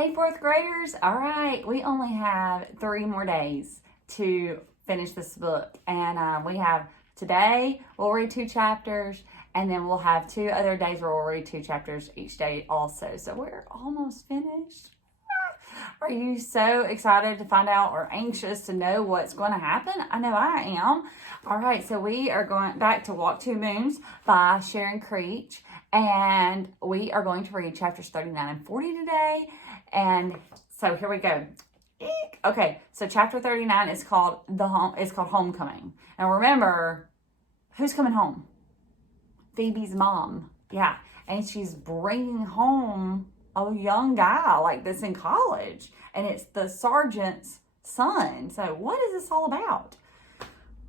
Hey, fourth graders. All right, we only have 3 more days to finish this book. And we have today, we'll read 2 chapters, and then we'll have 2 other days where we'll read 2 chapters each day also. So we're almost finished. Are you so excited to find out or anxious to know what's going to happen? I know I am. All right, so we are going back to Walk Two Moons by Sharon Creech, and we are going to read chapters 39 and 40 today. And so here we go. Okay, so chapter 39 is called Homecoming. And remember, who's coming home? Phoebe's mom. Yeah, and she's bringing home a young guy like this in college, and it's the sergeant's son. So what is this all about?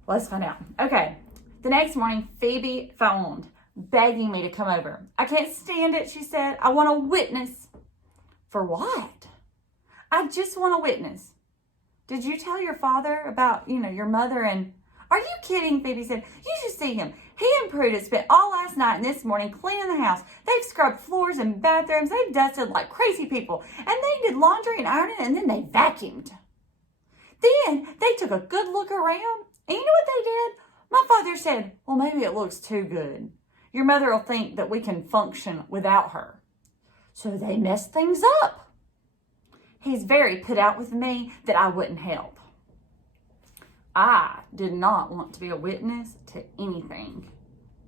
Let's find out. Okay, the next morning, Phoebe phoned, begging me to come over. I can't stand it, she said. I want a witness. For what? I just want a witness. Did you tell your father about, your mother and... Are you kidding? Phoebe said. You should see him. He and Prudence spent all last night and this morning cleaning the house. They've scrubbed floors and bathrooms. They've dusted like crazy people. And they did laundry and ironing, and then they vacuumed. Then they took a good look around. And you know what they did? My father said, well, maybe it looks too good. Your mother will think that we can function without her. So they messed things up. He's very put out with me that I wouldn't help. I did not want to be a witness to anything,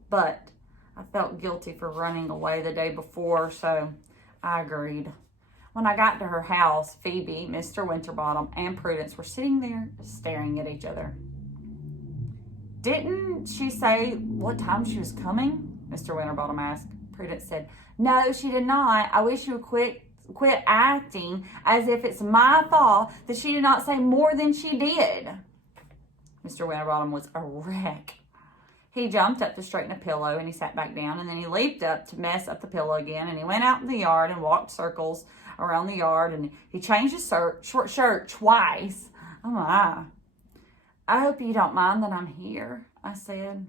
but I felt guilty for running away the day before, so I agreed. When I got to her house, Phoebe, Mr. Winterbottom, and Prudence were sitting there staring at each other. Didn't she say what time she was coming? Mr. Winterbottom asked. Prudence said, no, she did not. I wish you would quit acting as if it's my fault that she did not say more than she did. Mr. Winterbottom was a wreck. He jumped up to straighten a pillow, and he sat back down, and then he leaped up to mess up the pillow again, and he went out in the yard and walked circles around the yard, and he changed his short shirt twice. Oh my. I hope you don't mind that I'm here, I said.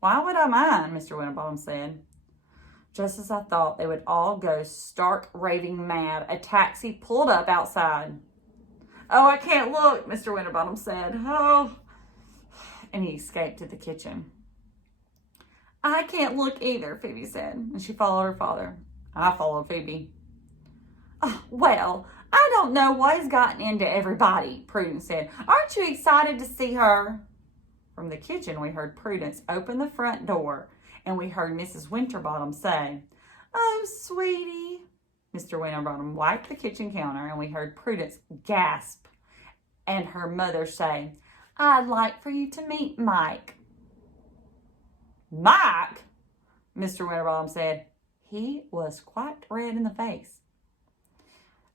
Why would I mind? Mr. Winterbottom said. Just as I thought they would all go stark raving mad, a taxi pulled up outside. Oh, I can't look, Mr. Winterbottom said. Oh. And he escaped to the kitchen. I can't look either, Phoebe said, and she followed her father. I followed Phoebe. Oh, well, I don't know what has gotten into everybody, Prudence said. Aren't you excited to see her? From the kitchen, we heard Prudence open the front door, and we heard Mrs. Winterbottom say, oh, sweetie. Mr. Winterbottom wiped the kitchen counter, and we heard Prudence gasp, and her mother say, I'd like for you to meet Mike. Mike? Mr. Winterbottom said. He was quite red in the face.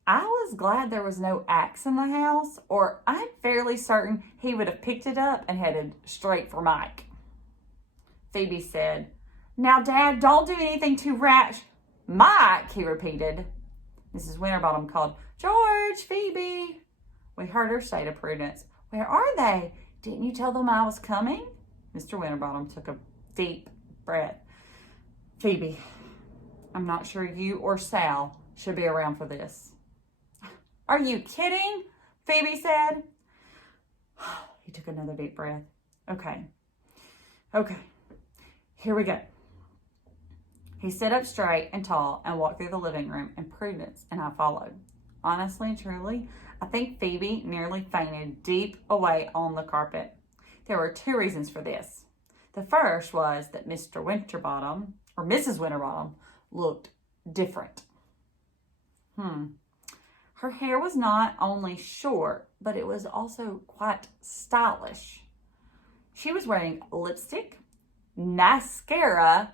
I was glad there was no axe in the house, or I'm fairly certain he would have picked it up and headed straight for Mike. Phoebe said, now, Dad, don't do anything too rash. Mike, he repeated. Mrs. Winterbottom called, George, Phoebe. We heard her say to Prudence, where are they? Didn't you tell them I was coming? Mr. Winterbottom took a deep breath. Phoebe, I'm not sure you or Sal should be around for this. Are you kidding? Phoebe said. He took another deep breath. Okay, here we go. He stood up straight and tall and walked through the living room, and Prudence and I followed. Honestly and truly, I think Phoebe nearly fainted deep away on the carpet. There were 2 reasons for this. The first was that Mr. Winterbottom, or Mrs. Winterbottom, looked different. Her hair was not only short, but it was also quite stylish. She was wearing lipstick, mascara,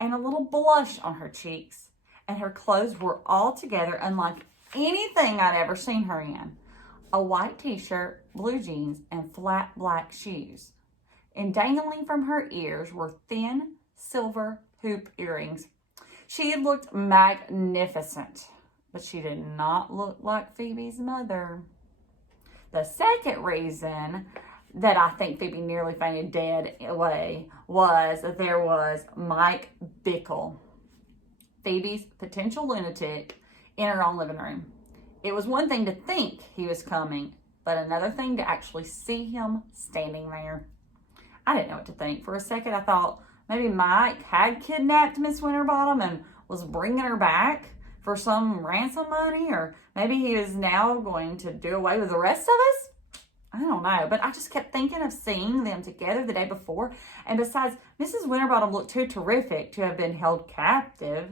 and a little blush on her cheeks, and her clothes were altogether unlike anything I'd ever seen her in. A white t-shirt, blue jeans, and flat black shoes. And dangling from her ears were thin silver hoop earrings. She looked magnificent, but she did not look like Phoebe's mother. The second reason that I think Phoebe nearly fainted dead away was that there was Mike Bickle, Phoebe's potential lunatic, in her own living room. It was one thing to think he was coming, but another thing to actually see him standing there. I didn't know what to think. For a second, I thought maybe Mike had kidnapped Miss Winterbottom and was bringing her back for some ransom money, or maybe he was now going to do away with the rest of us. I don't know, but I just kept thinking of seeing them together the day before. And besides, Mrs. Winterbottom looked too terrific to have been held captive.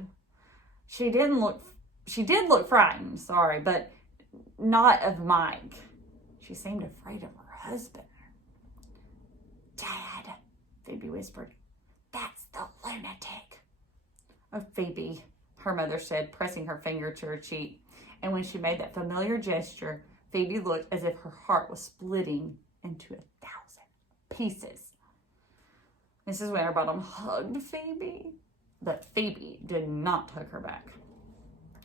She did look frightened, sorry, but not of Mike. She seemed afraid of her husband. Dad, Phoebe whispered, that's the lunatic. Oh, Phoebe, her mother said, pressing her finger to her cheek. And when she made that familiar gesture, Phoebe looked as if her heart was splitting into 1,000 pieces. Mrs. Winterbottom hugged Phoebe, but Phoebe did not hug her back.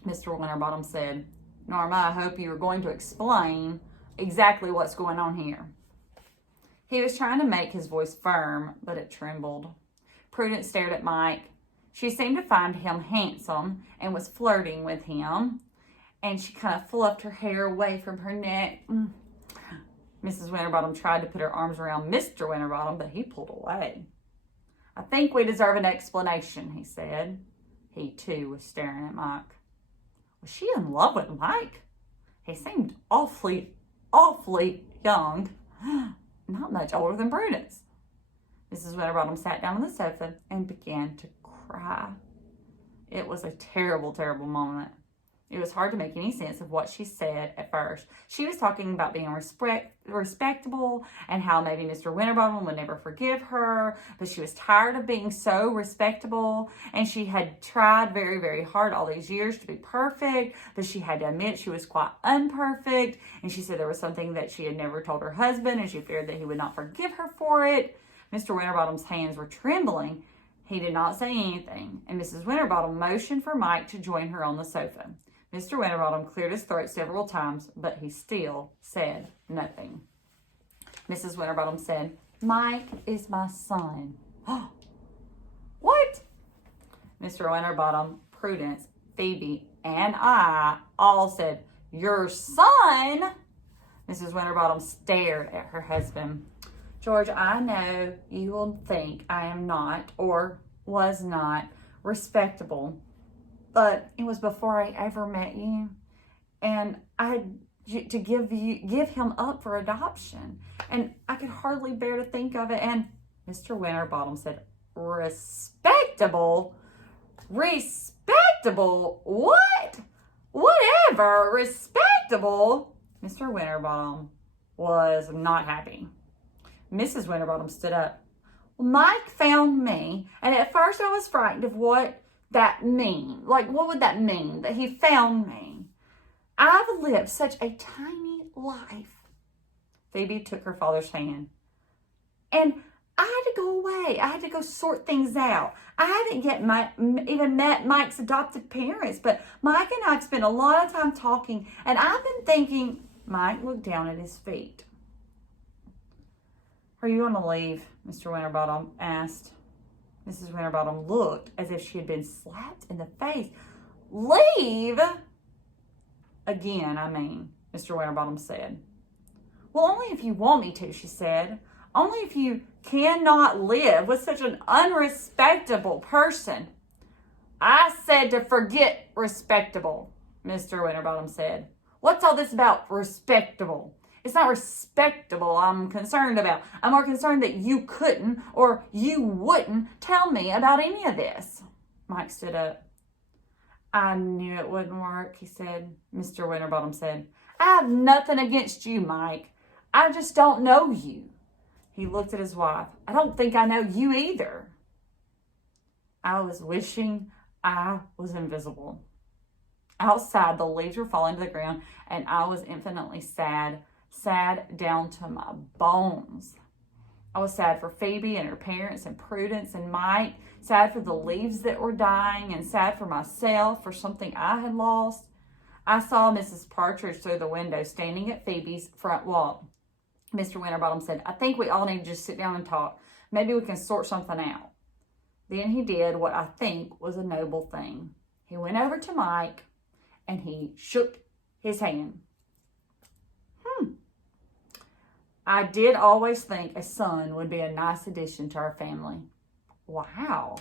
Mr. Winterbottom said, Norma, I hope you are going to explain exactly what's going on here. He was trying to make his voice firm, but it trembled. Prudence stared at Mike. She seemed to find him handsome and was flirting with him. And she kind of fluffed her hair away from her neck. Mrs. Winterbottom tried to put her arms around Mr. Winterbottom, but he pulled away. I think we deserve an explanation, he said. He, too, was staring at Mike. Was she in love with Mike? He seemed awfully young. Not much older than Prudence. Mrs. Winterbottom sat down on the sofa and began to cry. It was a terrible, terrible moment. It was hard to make any sense of what she said at first. She was talking about being respectable and how maybe Mr. Winterbottom would never forgive her, but she was tired of being so respectable, and she had tried very, very hard all these years to be perfect, but she had to admit she was quite unperfect, and she said there was something that she had never told her husband, and she feared that he would not forgive her for it. Mr. Winterbottom's hands were trembling. He did not say anything, and Mrs. Winterbottom motioned for Mike to join her on the sofa. Mr. Winterbottom cleared his throat several times, but he still said nothing. Mrs. Winterbottom said, Mike is my son. What? Mr. Winterbottom, Prudence, Phoebe, and I all said, your son? Mrs. Winterbottom stared at her husband. George, I know you will think I am not, or was not, respectable. But it was before I ever met you, and I had to give him up for adoption, and I could hardly bear to think of it. And Mr. Winterbottom said, respectable? Respectable? What? Whatever, respectable? Mr. Winterbottom was not happy. Mrs. Winterbottom stood up. Mike found me, and at first I was frightened of what that mean? Like, what would that mean, that he found me? I've lived such a tiny life. Phoebe took her father's hand. And I had to go away. I had to go sort things out. I hadn't even met Mike's adopted parents, but Mike and I have spent a lot of time talking, and I've been thinking. Mike looked down at his feet. Are you going to leave? Mr. Winterbottom asked. Mrs. Winterbottom looked as if she had been slapped in the face. Leave? Again, I mean, Mr. Winterbottom said. Well, only if you want me to, she said. Only if you cannot live with such an unrespectable person. I said to forget respectable, Mr. Winterbottom said. What's all this about respectable? It's not respectable I'm concerned about. I'm more concerned that you couldn't or you wouldn't tell me about any of this. Mike stood up. I knew it wouldn't work, he said. Mr. Winterbottom said, I have nothing against you, Mike. I just don't know you. He looked at his wife. I don't think I know you either. I was wishing I was invisible. Outside, the leaves were falling to the ground, and I was infinitely sad down to my bones. I was sad for Phoebe and her parents and Prudence and Mike, sad for the leaves that were dying, and sad for myself for something I had lost. I saw Mrs. Partridge through the window standing at Phoebe's front walk. Mr. Winterbottom said, I think we all need to just sit down and talk. Maybe we can sort something out. Then he did what I think was a noble thing. He went over to Mike and he shook his hand. I did always think a son would be a nice addition to our family. Wow.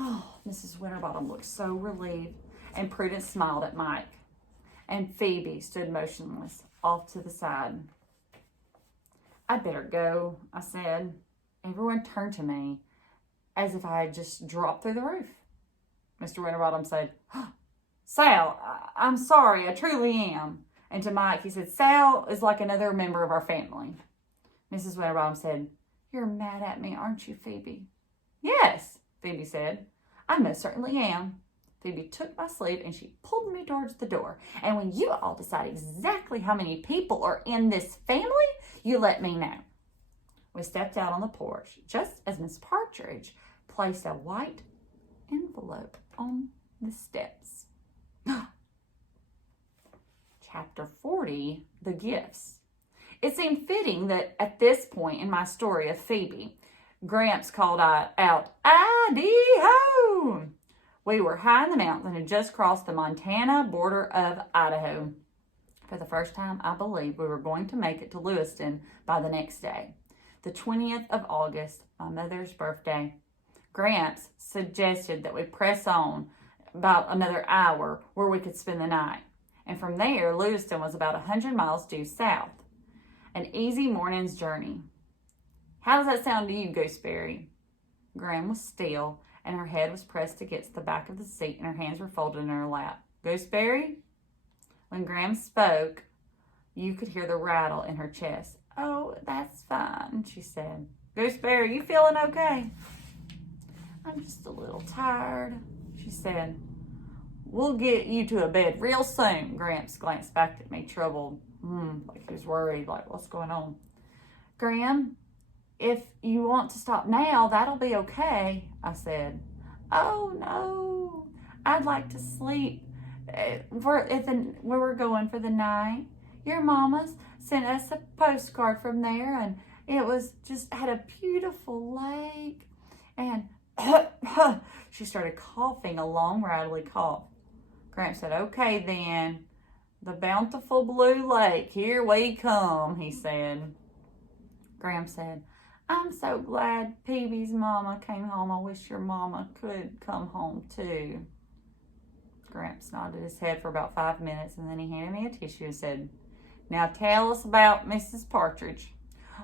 Oh, Mrs. Winterbottom looked so relieved, and Prudence smiled at Mike. And Phoebe stood motionless, off to the side. I'd better go, I said. Everyone turned to me as if I had just dropped through the roof. Mr. Winterbottom said, Sal, I'm sorry, I truly am. And to Mike, he said, Sal is like another member of our family. Mrs. Winterbottom said, You're mad at me, aren't you, Phoebe? Yes, Phoebe said. I most certainly am. Phoebe took my sleeve and she pulled me towards the door. And when you all decide exactly how many people are in this family, you let me know. We stepped out on the porch just as Miss Partridge placed a white envelope on the steps. Chapter 40, The Gifts. It seemed fitting that at this point in my story of Phoebe, Gramps called out, "Idaho!" We were high in the mountains and had just crossed the Montana border of Idaho. For the first time, I believed we were going to make it to Lewiston by the next day, the 20th of August, my mother's birthday. Gramps suggested that we press on about another hour where we could spend the night. And from there, Lewiston was about 100 miles due south. An easy morning's journey. How does that sound to you, Gooseberry? Gram was still, and her head was pressed against the back of the seat, and her hands were folded in her lap. Gooseberry? When Gram spoke, you could hear the rattle in her chest. Oh, that's fine, she said. Gooseberry, you feeling okay? I'm just a little tired, she said. We'll get you to a bed real soon. Gramps glanced back at me, troubled, like he was worried, like, what's going on? Gram, if you want to stop now, that'll be okay, I said. Oh, no, I'd like to sleep where we're going for the night. Your mama's sent us a postcard from there, and it was just had a beautiful lake. And she started coughing a long, rattly cough. Gramps said, okay then, the bountiful blue lake, here we come, he said. Gramps said, I'm so glad Peavy's mama came home. I wish your mama could come home too. Gramps nodded his head for about 5 minutes, and then he handed me a tissue and said, now tell us about Mrs. Partridge.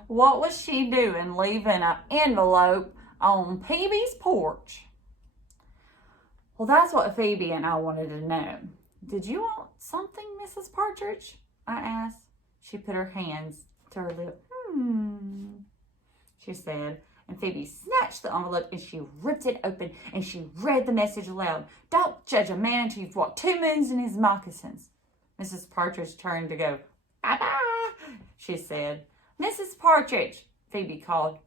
What was she doing leaving an envelope on Peavy's porch? Well, that's what Phoebe and I wanted to know. Did you want something, Mrs. Partridge? I asked. She put her hands to her lip. She said. And Phoebe snatched the envelope and she ripped it open and she read the message aloud. Don't judge a man until you've walked 2 moons in his moccasins. Mrs. Partridge turned to go. Bye-bye, she said. Mrs. Partridge, Phoebe called.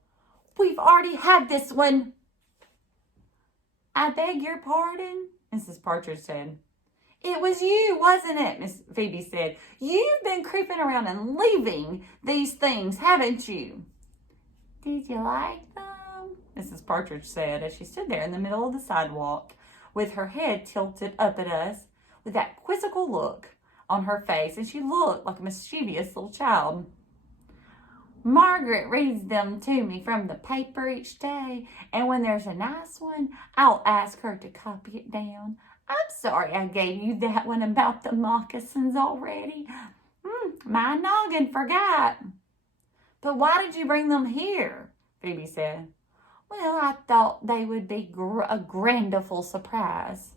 We've already had this one. I beg your pardon, Mrs. Partridge said. It was you, wasn't it, Miss Phoebe said. You've been creeping around and leaving these things, haven't you? Did you like them? Mrs. Partridge said as she stood there in the middle of the sidewalk with her head tilted up at us with that quizzical look on her face, and she looked like a mischievous little child. Margaret reads them to me from the paper each day, and when there's a nice one, I'll ask her to copy it down. I'm sorry I gave you that one about the moccasins already. My noggin forgot. But why did you bring them here? Phoebe said. Well, I thought they would be a grandiful surprise.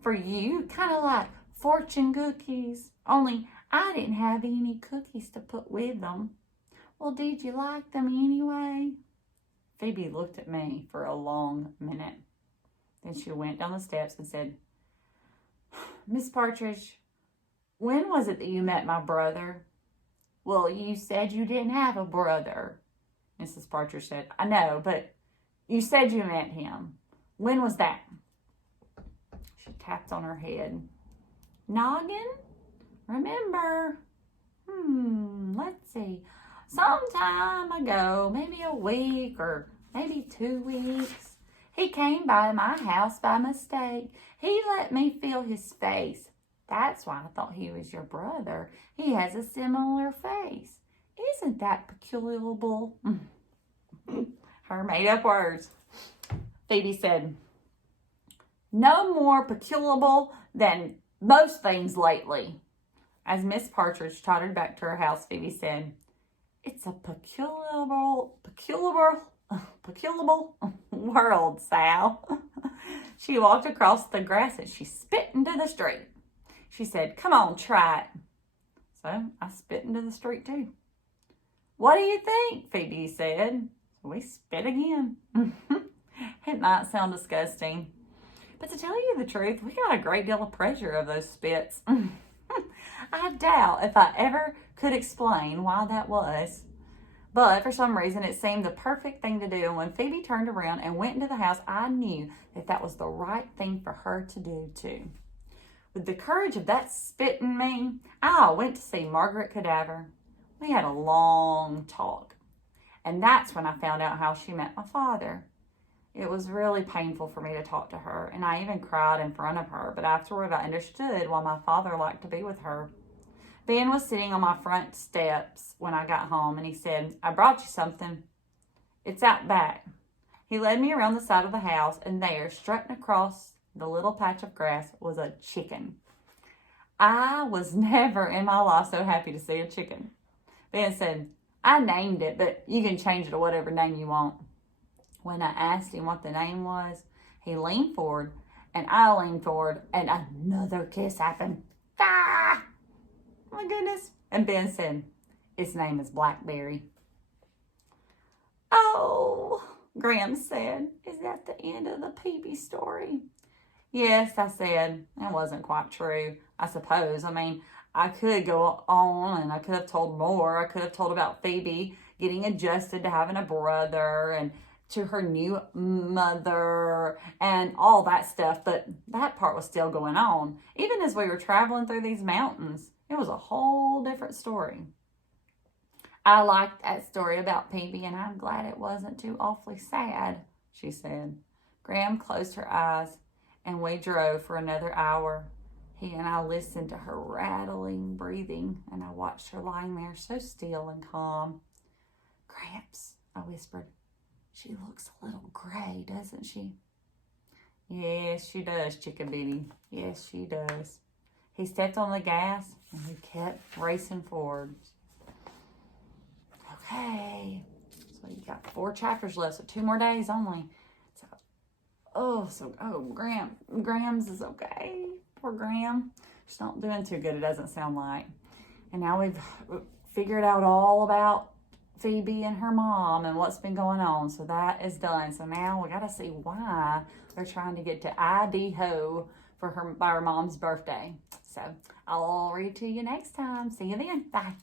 For you, kind of like fortune cookies, only I didn't have any cookies to put with them. Well, did you like them anyway? Phoebe looked at me for a long minute. Then she went down the steps and said, Miss Partridge, when was it that you met my brother? Well, you said you didn't have a brother, Mrs. Partridge said. I know, but you said you met him. When was that? She tapped on her head. Noggin? Remember? Let's see. Some time ago, maybe a week or maybe 2 weeks, he came by my house by mistake. He let me feel his face That's why I thought he was your brother. He has a similar face. Isn't that peculiar? Her made-up words. Phoebe said, no more peculiar than most things lately. As Miss Partridge tottered back to her house, Phoebe said, it's a peculiar world, Sal. She walked across the grass and she spit into the street. She said, come on, try it. So I spit into the street too. What do you think? Phoebe said. We spit again. It might sound disgusting, but to tell you the truth, we got a great deal of pleasure of those spits. I doubt if I ever could explain why that was. But for some reason, it seemed the perfect thing to do. And when Phoebe turned around and went into the house, I knew that that was the right thing for her to do too. With the courage of that spit in me, I went to see Margaret Cadaver. We had a long talk. And that's when I found out how she met my father. It was really painful for me to talk to her, and I even cried in front of her, but afterward I understood why my father liked to be with her. Ben was sitting on my front steps when I got home, and he said, I brought you something. It's out back. He led me around the side of the house, and there, strutting across the little patch of grass, was a chicken. I was never in my life so happy to see a chicken. Ben said, I named it, but you can change it to whatever name you want. When I asked him what the name was, he leaned forward, and I leaned forward, and another kiss happened. Ah! My goodness. And Ben said, its name is Blackberry. Oh, Graham said, is that the end of the Phoebe story? Yes, I said, it wasn't quite true, I suppose. I mean, I could go on and I could have told more. I could have told about Phoebe getting adjusted to having a brother and to her new mother and all that stuff. But that part was still going on. Even as we were traveling through these mountains, it was a whole different story. I liked that story about Phoebe, and I'm glad it wasn't too awfully sad, she said. Graham closed her eyes, and we drove for another hour. He and I listened to her rattling breathing, and I watched her lying there so still and calm. Gramps, I whispered, she looks a little gray, doesn't she? Yes, she does, Chicken Bitty. Yes, she does. He stepped on the gas, and we kept racing forward. Okay, so you got 4 chapters left, so 2 more days only. Graham's is okay. Poor Graham. She's not doing too good, it doesn't sound like. And now we've figured out all about Phoebe and her mom and what's been going on. So that is done. So now we got to see why they're trying to get to Idaho by her mom's birthday. So I'll read to you next time. See you then. Bye.